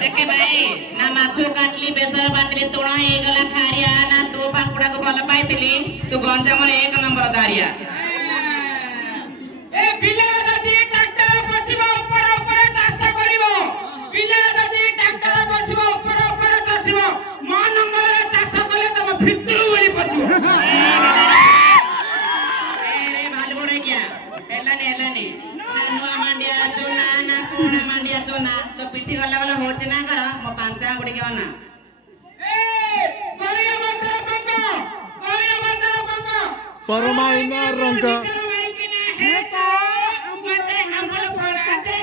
देखे भाई ना माछो काटली बेदर बाटली तोड़ा हे गला खारिया ना तू पाकुड़ा को भल पाइतली तू गंजाम रे एक नंबर दारिया ए बिले नदी ट्रैक्टर बसिबो ऊपर ऊपर चाष करिवो बिले नदी ट्रैक्टर बसिबो ऊपर ऊपर चाषिबो मा नंगर रे चाष कले तम भितरु बली पछिबो ए रे भाल बोरे क्या हेलानी नुआ मांडिया जोना ना कोना मांडिया जोना तो पिठी गला गला होच ना कर मो पांचा गुडी के ना ए कोइरा मंदर पंग परमाइना रंग हे तो मते हमल फराते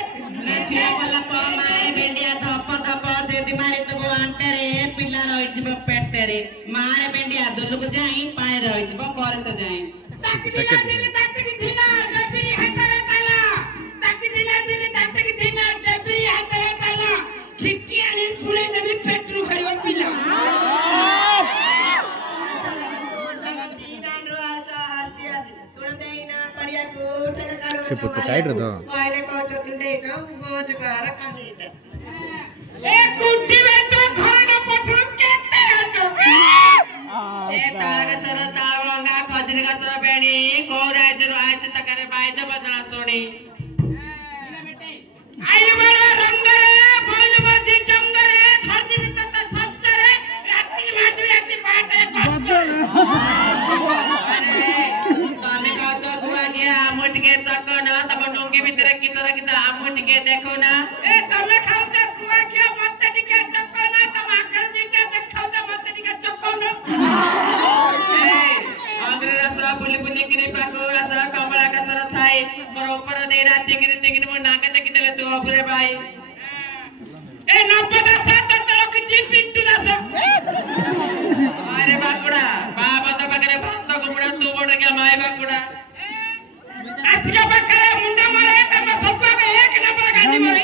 नचिया वाला पमाए बेंडिया धप धप दे दी मारी तो आंटे रे पिल्ला रहि जिवो पेटे रे मारे बेंडिया दुलु को जाई पाए रहि जिवो पर से जाई ताकि दिला डबरी हातरे ताला ताकि दिला डबरी हातरे ताला छिक्की आनी फुले देबी पेट्रो खरिबो पिला से पुट टाइट रह कहले को चतुंडे काम गोज घर काटीट ए कुट्टी बेटा घर न पसुन केते हटो ए तार चर तावंगा खजरी गतर बेणी को राजर आइच तकरे बाइज बजना सोणी आइले बड़ा रंगरे बोल मध्य जंगरे धरती तत सच्चरे राती माधु राती पाटे तने का चगुआ गया आमुट के चकन तब डोंगे भीतर किसर किसर आमुट के देखो ना ए तमे खाउ चगुआ के मत टिके चकन तम आकर दिटा देखाउ छ मत टिके चकन ए आंध्र रस बुली बुली किने पाको रस कमला का तरह छाई पर ऊपर दे राती किने मो नाके देखि देले तू अपरे भाई ए 90 दस तत रख जी पिंटू दस अरे बाकुड़ा बाबा तो बकरे भक्त कुकुड़ा तू बोल के माय बाकुड़ा आजका बकरे मुंडा मारे तब सब का एक नंबर गाड़ी मारे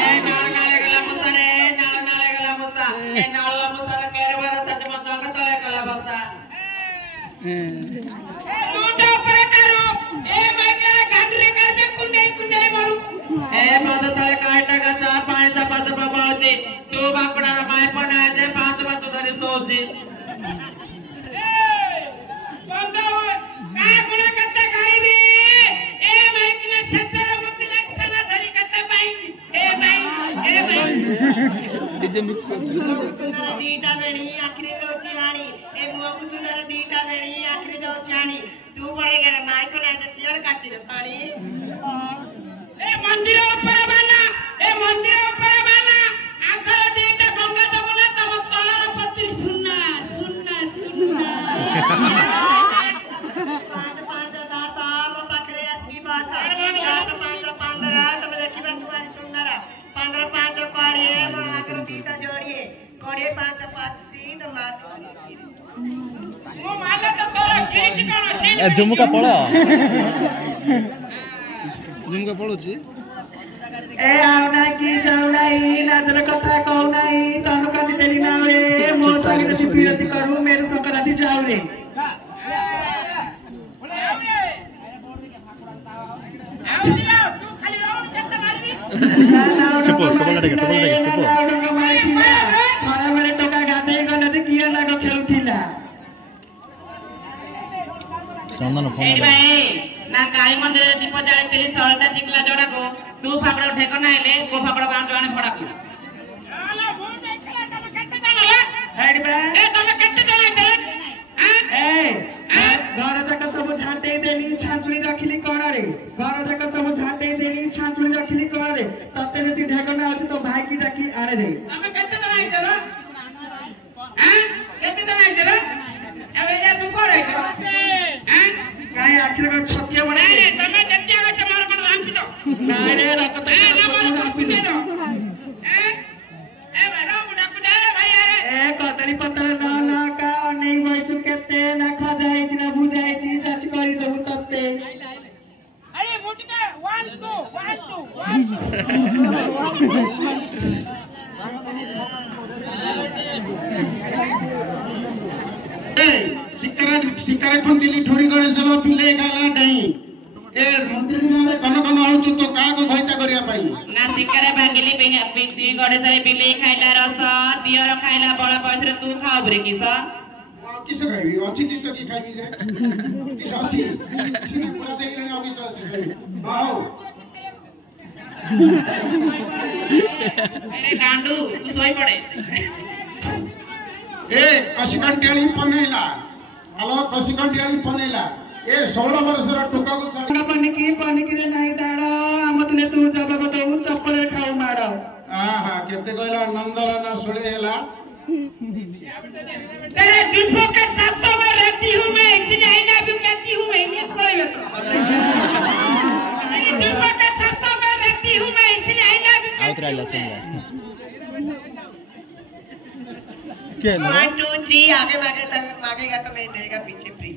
ए नाले गला मुसा रे नाले गला मुसा ए नालवा मुसा केरे बार सच मत का तले गला बसा मुंडा ऊपर करो ए माइकला गाडरे कर दे कुंडे मारू ए बंद तले काटा का 4 5 5 बाबा होचे तू बाकुड़ा रा माय पना जे 5 5 धरि सोची डीजे मिक्स कर सुंदर दीटा बेणी आखिरी तो चिरानी ए मुआ को सुंदर दीटा बेणी आखिरी तो चिरानी तू बड़े गरे माइक को ना क्लियर काटी रे पानी ए मंदिर ऊपर बाना आखर दीटा गंगा जमुना तब तलर पति सुनना पांच दाता बकरे अति बात 5 15 तब देखिबा तुम्हारी सुंदर 15 5 करिए आगर दीटा जोड़िए कड़े 5 5 सीध मार ओ माला तो तोरा गिरिश कनो सीन ए झुमका पड़ो छी ए आउना की जाउना ई नाचर कथा कहउना ई तनु काटी देली ना रे मो संगे ती विरोधी करू मेरे संक्रांति जाऊ रे तू खाली राउंड कत्ता मारबी ना खरा बेले टोका गाधे गले जे किया ना को खेलुथिला चंदन फोन भाई ना काली मंदिर रे दीप जाळे तेली चलता जिकला जोड़ा को तू फाकड़ ठेको ना आइले को फाकड़ गां जाने फड़ा को आला वो देखला तम कत्ते जानला हेड बे ए तम कत्ते जाना चले ए घर जाक सब झांटे देली छांचुनी रखिली कोन रे घर जाक सब झांटे देली छांचुनी रखिली कोन रे तते जति ढेकना अछि तो भाई की डाकी आणे रे तम कत्ते जाना चलो कत्ते जाना चलो एबे या सुपर है काय आखिर में छतिया बने नहीं तमे जतिया के मार कोन राम पितो नहीं रे रखत राम पितो ए बड़ा मुडा को दे रे भाई ए कतली पत्तर ना का नहीं बइचु केते ना खजाई छी ना बुझाई छी जाच करी देबु तते अरे मुटका 1 2 शिकारे खंजिली ठोरी गड़े जलो पिले गाला डाई ए मंदिर में कन कन आउ तो का को भइता भाई ना शिकारे बागिली पिंची गड़े सारे बिले खाइला रस दियर खाइला बड़ पैसे तू खाओ ब्रे किस किस खाइबी अछि किस की खाइबी रे किस अछि छिने पूरा देखले ना किस अछि हां अरे गांडू तू सोई पड़े ए कसिकंटियाली पनेला हलो कसिकंटियाली पनेला ए 16 वर्षर टोका को छाड़ी पानी की रे नहीं दाड़ा हमतने तू जब तो चप्पल खाऊ मारो आहा केते कहला नंदलाना सुळे हेला तेरे जुल्फों के सांसों में रहती हूँ मैं इसलिए आई लव यू कहती हूँ मैं इंग्लिश बोले तो तेरे जुल्फों के सांसों में रहती हूँ मैं इसलिए I love you out Raila सुन क्या 1 2 3 आगे भागेगा तो मैं देगा पीछे फ्री